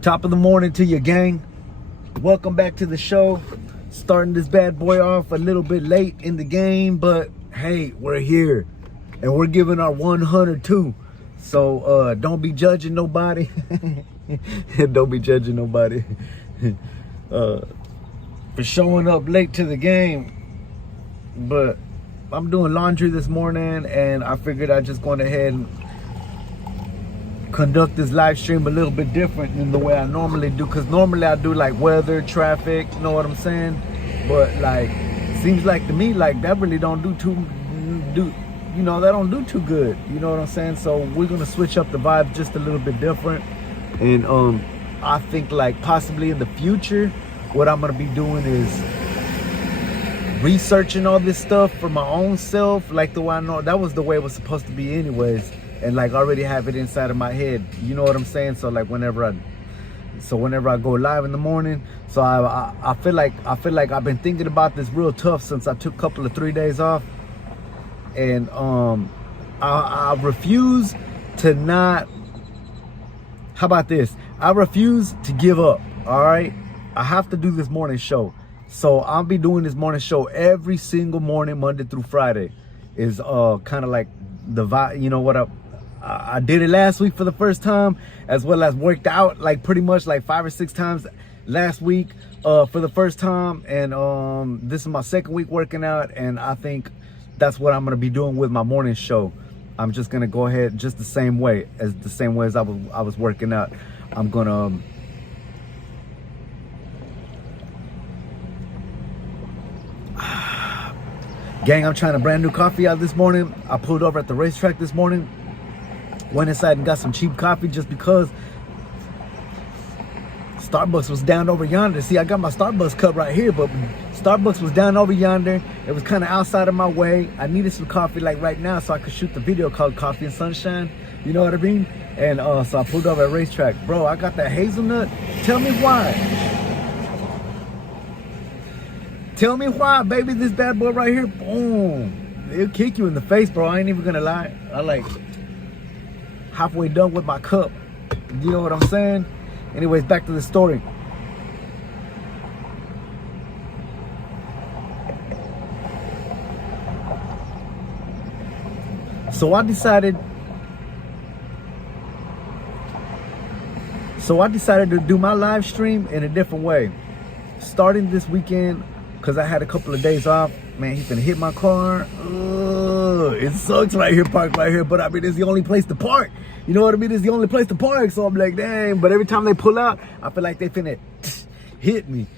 Top of the morning to you, gang. Welcome back to the show. Starting this bad boy off a little bit late in the game, but hey, we're here and we're giving our 102. So don't be judging nobody. Don't be judging nobody for showing up late to the game. But I'm doing laundry this morning, and I figured I'd just go ahead and conduct this live stream a little bit different than the way I normally do, because normally I do like weather, traffic, you know what I'm saying? But like, seems like to me like that really don't do too good, you know what I'm saying? So we're gonna switch up the vibe just a little bit different, and I think like possibly in the future what I'm gonna be doing is researching all this stuff for my own self, like the way I know that was the way it was supposed to be anyways, and like already have it inside of my head, you know what I'm saying? So like whenever I go live in the morning, so I feel like I've been thinking about this real tough since I took a couple of 3 days off, and I refuse to not, how about this, I refuse to give up. All right, I have to do this morning show. So I'll be doing this morning show every single morning, Monday through Friday. Is kind of like the vibe, you know what? I did it last week for the first time, as well as worked out like pretty much like 5 or 6 times last week for the first time, and this is my second week working out, and I think that's what I'm gonna be doing with my morning show. I'm just gonna go ahead just the same way as I was working out. I'm gonna gang, I'm trying a brand new coffee out this morning. I pulled over at the racetrack this morning, went inside and got some cheap coffee just because Starbucks was down over yonder. See, I got my Starbucks cup right here, but Starbucks was down over yonder. It was kind of outside of my way. I needed some coffee like right now so I could shoot the video called Coffee and Sunshine. You know what I mean? And so I pulled over at racetrack. Bro, I got that hazelnut. Tell me why. Tell me why, baby. This bad boy right here, boom. It'll kick you in the face, bro. I ain't even gonna lie. I like halfway done with my cup. You know what I'm saying? Anyways, back to the story. So I decided to do my live stream in a different way. Starting this weekend, because I had a couple of days off, man, he's gonna hit my car. It sucks right here, parked right here, but I mean, it's the only place to park. You know what I mean? It's the only place to park, so I'm like, dang. But every time they pull out, I feel like they finna hit me.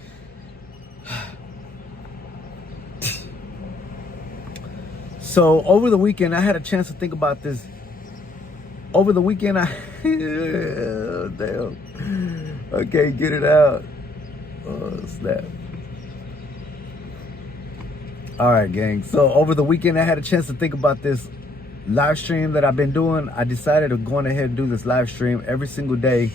So over the weekend, I had a chance to think about this. Over the weekend, damn, I can't get it out. Oh, snap. All right, gang. So over the weekend, I had a chance to think about this live stream that I've been doing. I decided to go ahead and do this live stream every single day,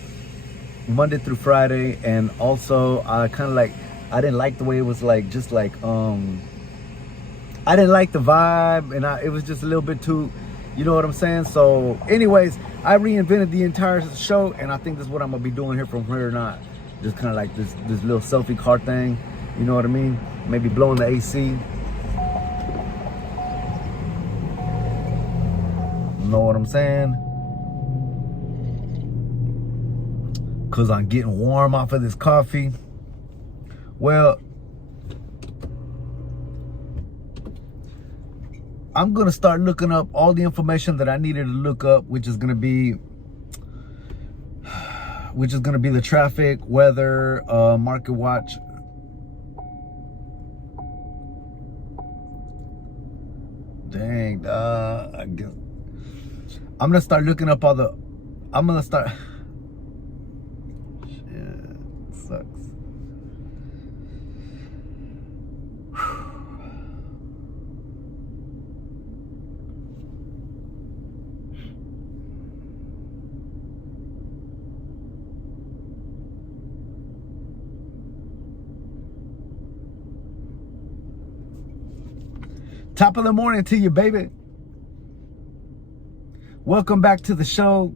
Monday through Friday. And also, I kind of like, I didn't like the way it was like, just like, I didn't like the vibe, and it was just a little bit too, you know what I'm saying? So anyways, I reinvented the entire show, and I think this is what I'm gonna be doing here from here on out. Just kind of like this little selfie car thing, you know what I mean? Maybe blowing the AC. Know what I'm saying? Cause I'm getting warm off of this coffee. Well, I'm gonna start looking up all the information that I needed to look up, which is gonna be the traffic, weather, market watch. Dang, I guess I'm gonna start looking up all the. Shit, sucks. Top of the morning to you, baby. Welcome back to the show.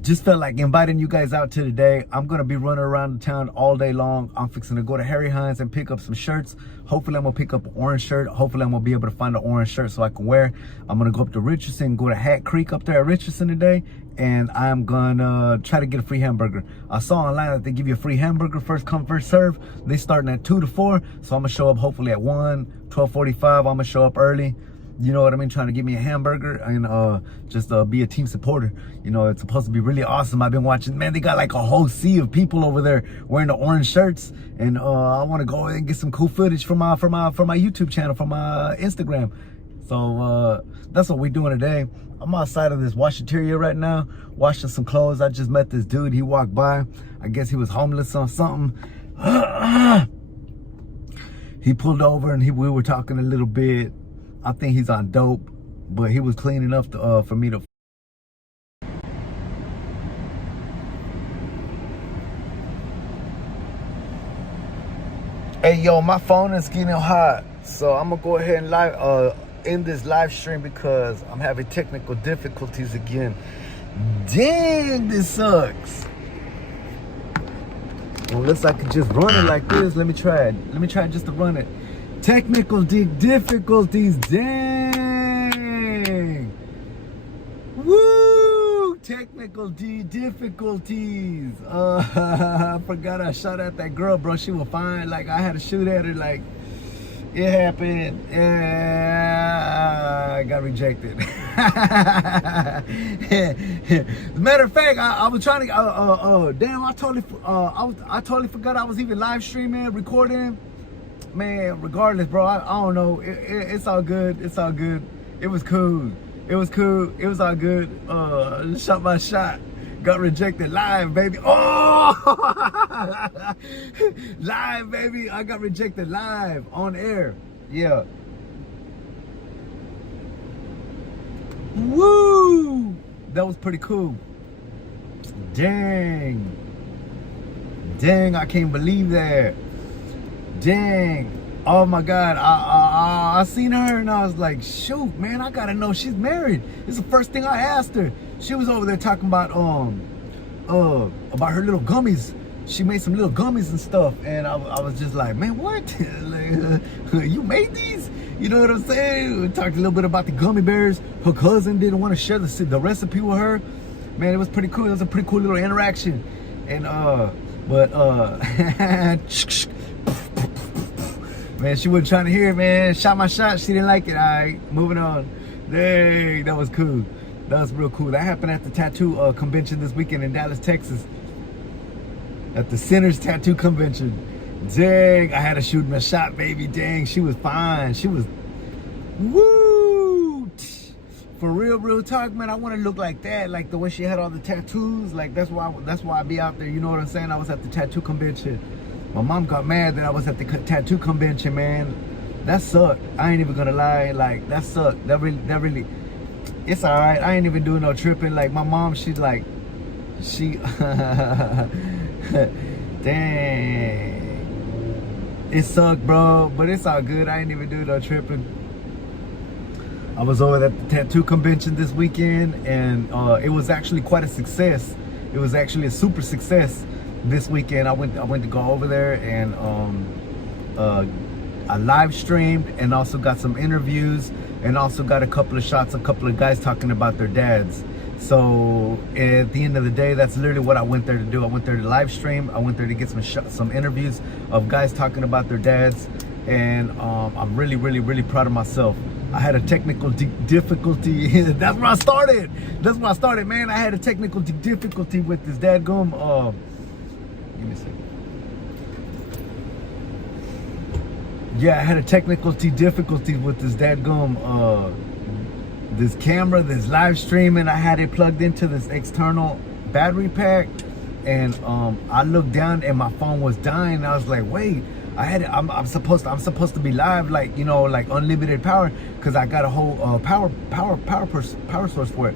Just felt like inviting you guys out to today. I'm gonna be running around the town all day long. I'm fixing to go to Harry Hines and pick up some shirts. Hopefully I'm gonna pick up an orange shirt. Hopefully I'm gonna be able to find an orange shirt so I can wear. I'm gonna go up to Richardson, go to Hat Creek up there at Richardson today, and I'm gonna try to get a free hamburger. I saw online that they give you a free hamburger, first come, first serve. They starting at 2 to 4, so I'm gonna show up hopefully at 1, 12:45. I'm gonna show up early. You know what I mean? Trying to get me a hamburger and just be a team supporter. You know, it's supposed to be really awesome. I've been watching, man, they got like a whole sea of people over there wearing the orange shirts. And I want to go and get some cool footage for my YouTube channel, for my Instagram. So that's what we're doing today. I'm outside of this washateria right now, washing some clothes. I just met this dude. He walked by. I guess he was homeless or something. He pulled over and we were talking a little bit. I think he's on dope, but he was clean enough to, for me to. Hey, yo, my phone is getting hot, so I'm gonna go ahead and end this live stream because I'm having technical difficulties again. Dang, this sucks. Well, unless I could just run it like this. Let me try it. Let me try just to run it. Technical difficulties, dang. Woo! Technical difficulties. I forgot I shot at that girl, bro. She was fine. Like, I had to shoot at her. Like, it happened. Yeah, I got rejected. As a matter of fact, I was trying to. Damn, I totally forgot I was even live streaming, recording. Man, regardless, bro, I don't know. It's all good. It's all good. It was cool. It was cool. It was all good. Shot my shot. Got rejected live, baby. Oh! Live, baby. I got rejected live on air. Yeah. Woo! That was pretty cool. Dang. Dang, I can't believe that. Dang. Oh my God. I seen her and I was like, shoot, man, I gotta know she's married. It's the first thing I asked her. She was over there talking about her little gummies. She made some little gummies and stuff. And I was just like, man, what? Like, you made these? You know what I'm saying? We talked a little bit about the gummy bears. Her cousin didn't want to share the recipe with her. Man, it was pretty cool. It was a pretty cool little interaction. And man, she wasn't trying to hear it, man. Shot my shot. She didn't like it. All right, moving on. Dang, that was cool. That was real cool. That happened at the tattoo convention this weekend in Dallas, Texas. At the Sinners Tattoo Convention. Dang, I had to shoot my shot, baby. Dang, she was fine. She was, woo! For real talk, man. I want to look like that, like the way she had all the tattoos. Like that's why I be out there. You know what I'm saying? I was at the tattoo convention. My mom got mad that I was at the tattoo convention, man. That sucked. I ain't even gonna lie. Like, that sucked. That really, it's all right. I ain't even doing no tripping. Like, my mom, she's like, dang. It sucked, bro. But it's all good. I ain't even doing no tripping. I was over at the tattoo convention this weekend, and it was actually quite a success. It was actually a super success. This weekend I went to go over there and I live streamed and also got some interviews and also got a couple of shots, a couple of guys talking about their dads. So at the end of the day, that's literally what I went there to do. I went there to live stream. I went there to get some interviews of guys talking about their dads, and I'm really proud of myself. I had a technical difficulty. That's where I started. That's where I started, man. I had a technical difficulty with this dadgum. Give me a second. Yeah, I had a technical difficulty with this dadgum, this camera, this live streaming. I had it plugged into this external battery pack, and I looked down and my phone was dying. I was like, wait, I'm supposed to be live, like, you know, like unlimited power, because I got a whole power source for it.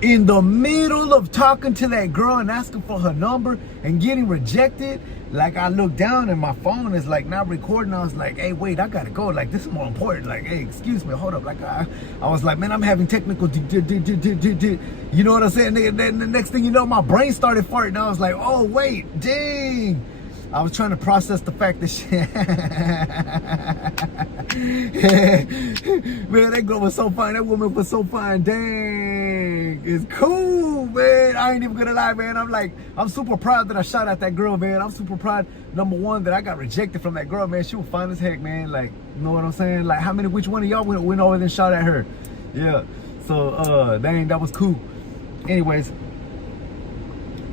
In the middle of talking to that girl and asking for her number and getting rejected, like, I looked down and my phone is like not recording. I was like, hey, wait, I gotta go. Like, this is more important. Like, hey, excuse me, hold up. Like, I was like, man, I'm having technical, you know what I'm saying? The next thing you know, my brain started farting. I was like, oh, wait, dang. I was trying to process the fact that man, that girl was so fine. That woman was so fine. Dang, it's cool, man. I ain't even gonna lie, man. I'm super proud that I shot at that girl, man. I'm super proud, number one, that I got rejected from that girl, man. She was fine as heck, man. Like, you know what I'm saying? Like, which one of y'all went over there and shot at her? Yeah. So, dang, that was cool. Anyways,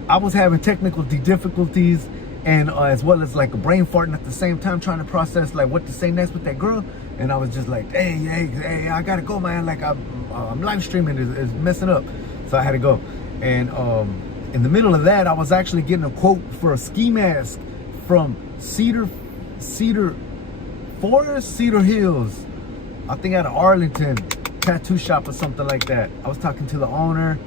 I was having technical difficulties, and as well as like a brain farting at the same time, trying to process like what to say next with that girl. And I was just like, hey, I gotta go, man. Like, I'm live streaming is messing up, so I had to go. And in the middle of that, I was actually getting a quote for a ski mask from Cedar Hills, I think out of Arlington, tattoo shop or something like that. I was talking to the owner.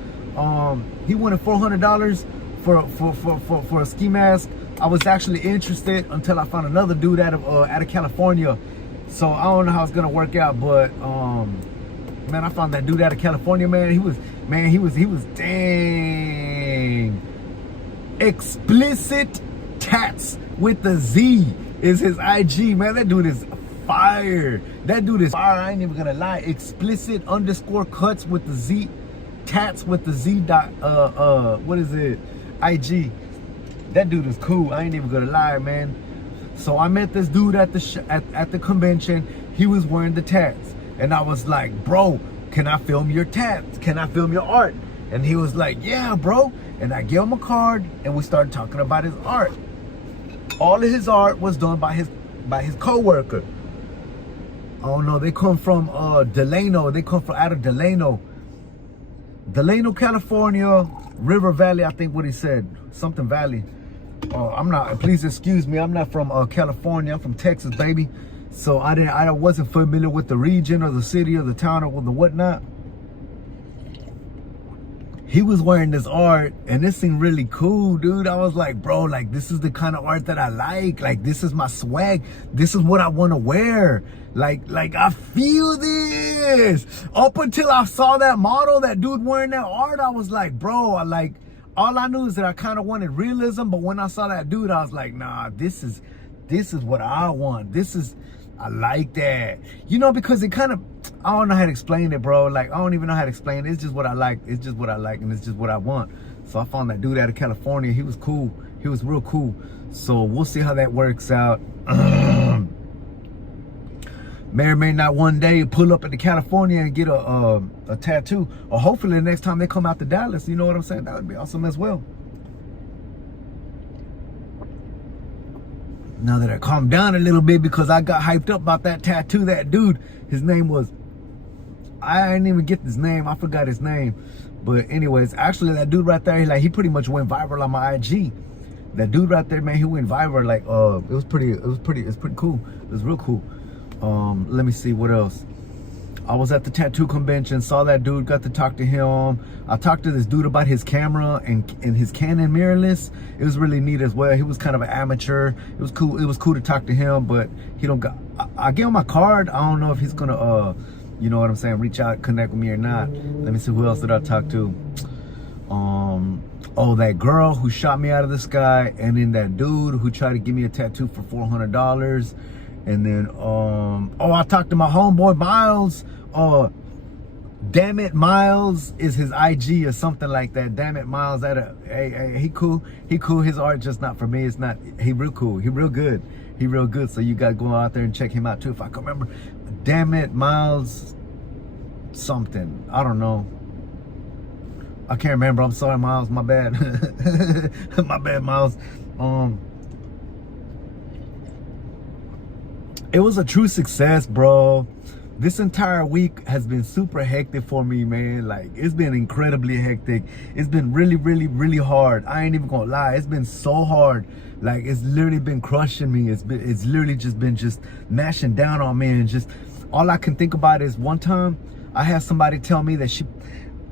He wanted $400 for a ski mask. I was actually interested until I found another dude out of California. So I don't know how it's gonna work out, but man, I found that dude out of California, man. He was dang. Explicit Tats with the Z is his IG, man. That dude is fire. That dude is fire. I ain't even gonna lie. Explicit _cuts with the Z, Tats with the Z dot what is it? IG. That dude is cool. I ain't even gonna lie, man. So I met this dude at the convention. He was wearing the tats, and I was like, bro, can I film your tats? Can I film your art? And he was like, yeah, bro. And I gave him a card, and we started talking about his art. All of his art was done by his co-worker. Oh no, they come from Delano. They come from out of Delano, California, River Valley. I think what he said, something Valley. I'm not. Please excuse me. I'm not from California. I'm from Texas, baby. So I wasn't familiar with the region or the city or the town or the whatnot. He was wearing this art, and this thing really cool, dude. I was like, bro, like, this is the kind of art that I like. Like, this is my swag. This is what I want to wear. Like I feel this. Up until I saw that model, that dude wearing that art, I was like, bro, all I knew is that I kind of wanted realism, but when I saw that dude, I was like, nah, this is what I want. I like that. You know, because it kind of, I don't know how to explain it, bro. Like, I don't even know how to explain it. It's just what I like. It's just what I like, and it's just what I want. So I found that dude out of California. He was cool. He was real cool. So we'll see how that works out. May or may not one day pull up into California and get a tattoo, or hopefully the next time they come out to Dallas, you know what I'm saying? That would be awesome as well. Now that I calmed down a little bit, because I got hyped up about that tattoo, that dude, his name was, I didn't even get his name. I forgot his name. But anyways, actually that dude right there, he pretty much went viral on my IG. That dude right there, man, he went viral. Like, it's pretty cool. It was real cool. Let me see what else. I was at the tattoo convention, saw that dude, got to talk to him. I talked to this dude about his camera and his Canon mirrorless. It was really neat as well. He was kind of an amateur. It was cool. It was cool to talk to him, but he don't got, I gave him my card. I don't know if he's gonna you know what I'm saying, reach out, connect with me or not. Let me see, who else did I talk to? Oh, that girl who shot me out of the sky, and then that dude who tried to give me a tattoo for $400. And then, I talked to my homeboy Miles. Damn it, Miles is his IG or something like that. Damn it, Miles. Hey, he cool. He cool. His art just not for me. It's not. He real cool. He real good. He real good. So you gotta go out there and check him out too. If I can remember, damn it, Miles. Something. I don't know. I can't remember. I'm sorry, Miles. My bad. My bad, Miles. It was a true success, bro. This entire week has been super hectic for me, man. Like, it's been incredibly hectic. It's been really, really, really hard. I ain't even gonna lie. It's been so hard. Like, it's literally been crushing me. It's literally just been mashing down on me, and just all I can think about is one time I had somebody tell me that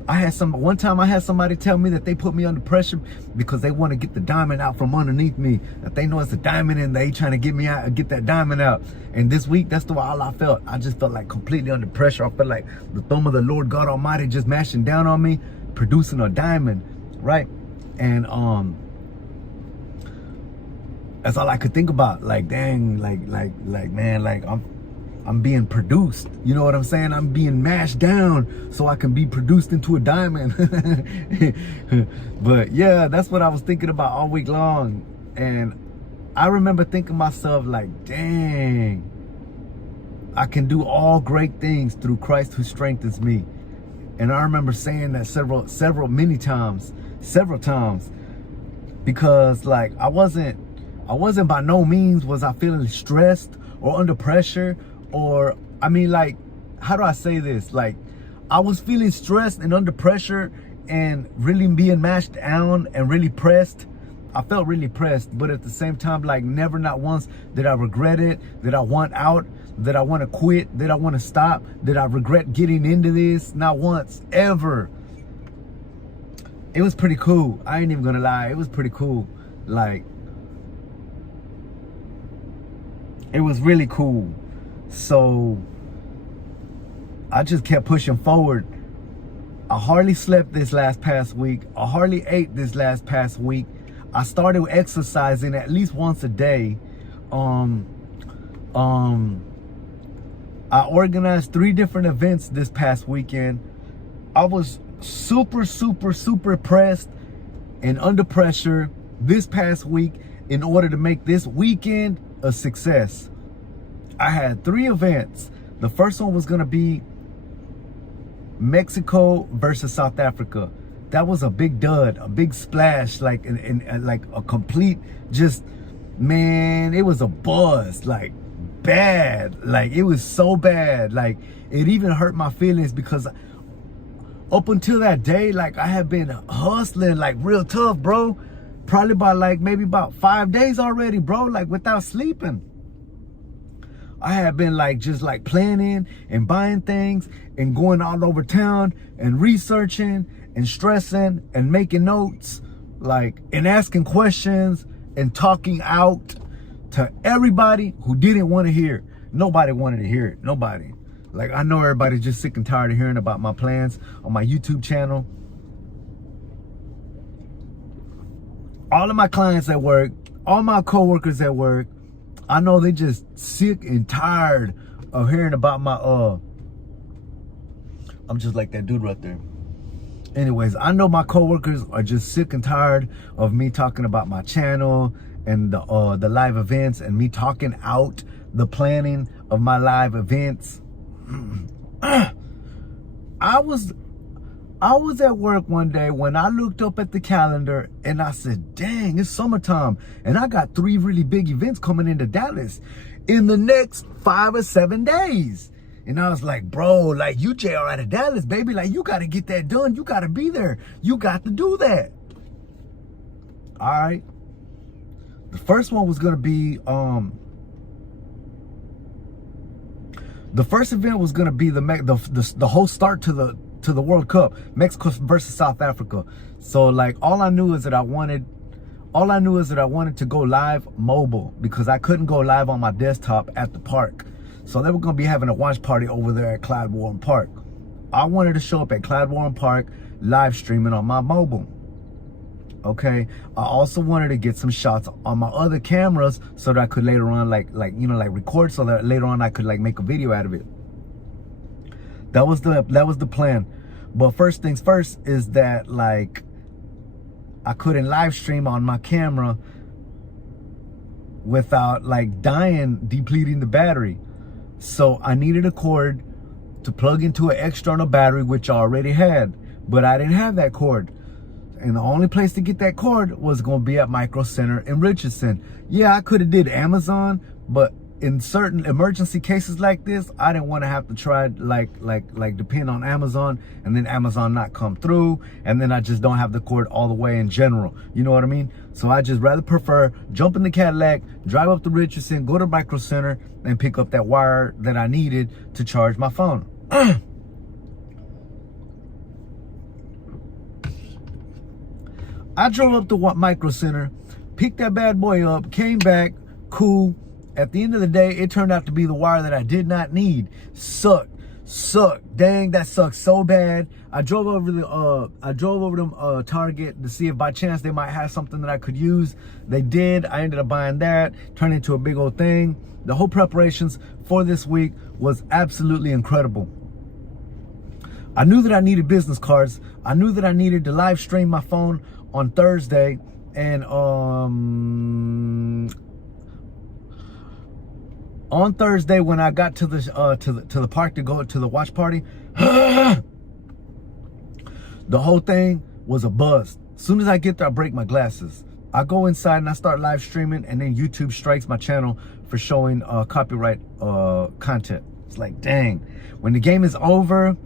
one time I had somebody tell me that they put me under pressure because they want to get the diamond out from underneath me. That they know it's a diamond and they trying to get me out and get that diamond out. And this week, that's all I felt. I just felt like completely under pressure. I felt like the thumb of the Lord God Almighty just mashing down on me, producing a diamond, right? And that's all I could think about. Like, dang, like man, like I'm being produced. You know what I'm saying? I'm being mashed down so I can be produced into a diamond. But yeah, that's what I was thinking about all week long. And I remember thinking to myself, like, dang, I can do all great things through Christ who strengthens me. And I remember saying that several times, because like I wasn't by no means was I feeling stressed or under pressure. Or, I mean, like, how do I say this? Like, I was feeling stressed and under pressure and really being mashed down and really pressed. I felt really pressed, but at the same time, like, never, not once did I regret it, that I want out, that I want to quit, that I want to stop, that I regret getting into this. Not once, ever. It was pretty cool. I ain't even gonna lie. It was pretty cool. Like, it was really cool. So I just kept pushing forward. I hardly slept this past week. I hardly ate this past week. I started exercising at least once a day. I organized 3 different events this past weekend. I was super pressed and under pressure this past week in order to make this weekend a success. I had 3 events. The first one was going to be Mexico versus South Africa. That was a big dud, a big splash, like like a complete, just, man, it was a buzz, like bad. Like, it was so bad. Like, it even hurt my feelings because up until that day, like, I had been hustling like real tough, bro. Probably maybe about 5 days already, bro, like without sleeping. I had been just planning and buying things and going all over town and researching and stressing and making notes, and asking questions and talking out to everybody who didn't want to hear. Nobody wanted to hear it. Nobody. Like, I know everybody's just sick and tired of hearing about my plans on my YouTube channel. All of my clients at work, all my coworkers at work, I know they just sick and tired of hearing about my, I'm just like that dude right there. Anyways, I know my coworkers are just sick and tired of me talking about my channel and the live events and me talking out the planning of my live events. I was at work one day when I looked up at the calendar and I said, dang, it's summertime. And I got 3 really big events coming into Dallas in the next 5 or 7 days. And I was like, bro, like, you JR out of Dallas, baby. Like, you got to get that done. You got to be there. You got to do that. All right. The first one was going to be, the first event was going to be the whole start to the World Cup, Mexico versus South Africa. So, like, all I knew is that I wanted to go live mobile because I couldn't go live on my desktop at the park. So they were going to be having a watch party over there at Clyde Warren Park. I wanted to show up at Clyde Warren Park live streaming on my mobile. Okay. I also wanted to get some shots on my other cameras so that I could later on record so that later on I could make a video out of it. That was the plan. But first things first is that I couldn't live stream on my camera without depleting the battery. So I needed a cord to plug into an external battery, which I already had, but I didn't have that cord. And the only place to get that cord was going to be at Micro Center in Richardson. Yeah, I could have did Amazon, but in certain emergency cases like this, I didn't want to have to try like depend on Amazon and then Amazon not come through, and then I just don't have the cord all the way in general. You know what I mean? So I just rather prefer jump in the Cadillac, drive up to Richardson, go to Micro Center, and pick up that wire that I needed to charge my phone. I drove up to Micro Center, picked that bad boy up, came back, cool. At the end of the day, it turned out to be the wire that I did not need. Sucked. Dang, that sucks so bad. I drove over to Target to see if by chance they might have something that I could use. They did. I ended up buying that, turned into a big old thing. The whole preparations for this week was absolutely incredible. I knew that I needed business cards. I knew that I needed to live stream my phone on Thursday, and on Thursday when I got to the park to go to the watch party, the whole thing was a buzz. As soon as I get there, I break my glasses. I go inside and I start live streaming, and then YouTube strikes my channel for showing copyright content. It's like, dang. When the game is over,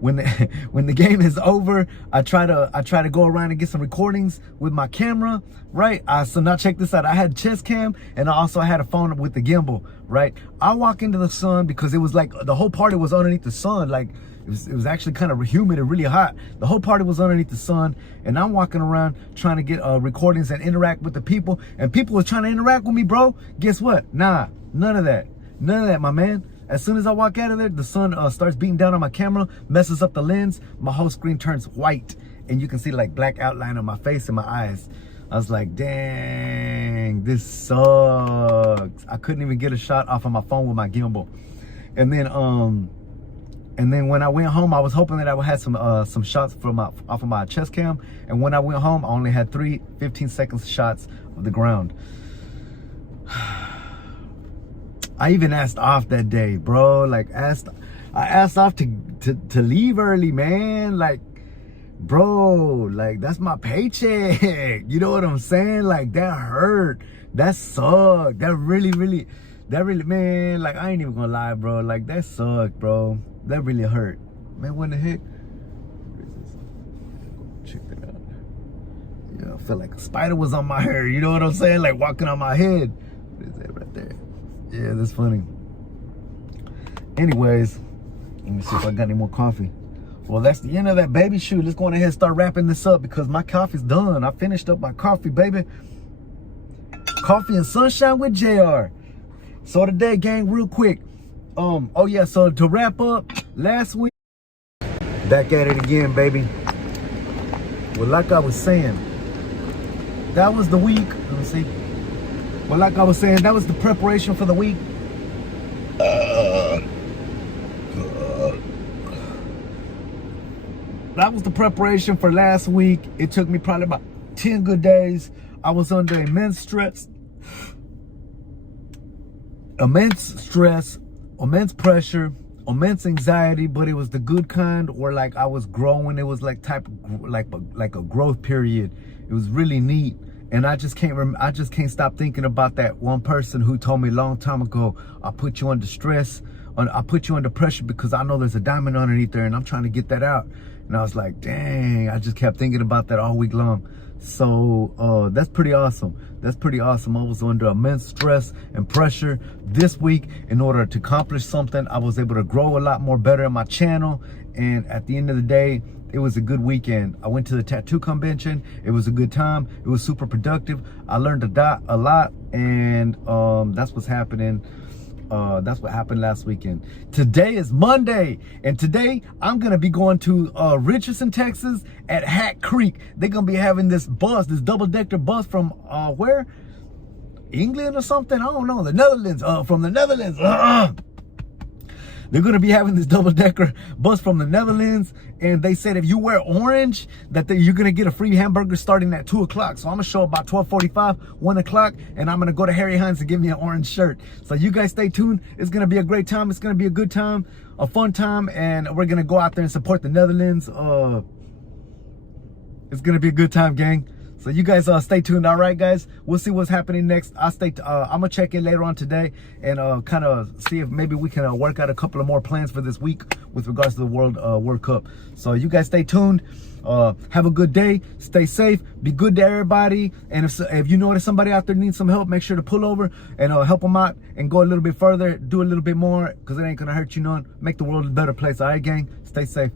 when the game is over, I try to go around and get some recordings with my camera, right? So now check this out. I had chest cam, and I also had a phone with the gimbal, right? I walk into the sun because it was like the whole party was underneath the sun. Like it was actually kind of humid and really hot. The whole party was underneath the sun, and I'm walking around trying to get recordings and interact with the people, and people were trying to interact with me, bro. Guess what? Nah, none of that, my man. As soon as I walk out of there, the sun starts beating down on my camera, messes up the lens. My whole screen turns white, and you can see like black outline on my face and my eyes. I was like, dang, this sucks. I couldn't even get a shot off of my phone with my gimbal. And then when I went home, I was hoping that I would have some shots off of my chest cam. And when I went home, I only had 3 15-second shots of the ground. I even asked off that day, bro. Like I asked off to leave early, man. Like, bro, like that's my paycheck. You know what I'm saying? Like that hurt. That sucked. That really, man, like I ain't even gonna lie, bro. Like that sucked, bro. That really hurt. Man, what the heck? Check that out. Yeah, I felt like a spider was on my hair. You know what I'm saying? Like walking on my head. What is that right there? Yeah, that's funny. Anyways, let me see if I got any more coffee. Well, that's the end of that, baby. Shoot, let's go on ahead and start wrapping this up because my coffee's done. I finished up my coffee, baby. Coffee and sunshine with JR. So today, gang, real quick. Oh yeah, so to wrap up, last week, back at it again, baby. Well, like I was saying, that was the week. Let me see. Well, like I was saying, that was the preparation for the week. That was the preparation for last week. It took me probably about 10 good days. I was under immense stress, immense pressure, immense anxiety, but it was the good kind, or like I was growing. It was like like a growth period. It was really neat. And I just can't stop thinking about that one person who told me a long time ago, I put you under stress, I put you under pressure because I know there's a diamond underneath there and I'm trying to get that out. And I was like, dang, I just kept thinking about that all week long. So that's pretty awesome. That's pretty awesome. I was under immense stress and pressure this week in order to accomplish something. I was able to grow a lot more better in my channel. And at the end of the day, it was a good weekend. I went to the tattoo convention. It was a good time. It was super productive. I learned a lot, and that's what's happening. That's what happened last weekend. Today is Monday, and today I'm gonna be going to Richardson, Texas, at Hat Creek. They're gonna be having this bus, this double-decker bus from where? England or something? I don't know. The Netherlands. From the Netherlands. They're going to be having this double-decker bus from the Netherlands. And they said if you wear orange, that you're going to get a free hamburger starting at 2 o'clock. So I'm going to show up about 12:45, 1 o'clock. And I'm going to go to Harry Hines and give me an orange shirt. So you guys stay tuned. It's going to be a great time. It's going to be a good time, a fun time. And we're going to go out there and support the Netherlands. It's going to be a good time, gang. So you guys stay tuned. All right, guys. We'll see what's happening next. I'm gonna check in later on today and kind of see if maybe we can work out a couple of more plans for this week with regards to the World Cup. So you guys stay tuned. Have a good day. Stay safe. Be good to everybody. And if you notice somebody out there needs some help, make sure to pull over and help them out and go a little bit further. Do a little bit more because it ain't gonna hurt you none. Make the world a better place. All right, gang. Stay safe.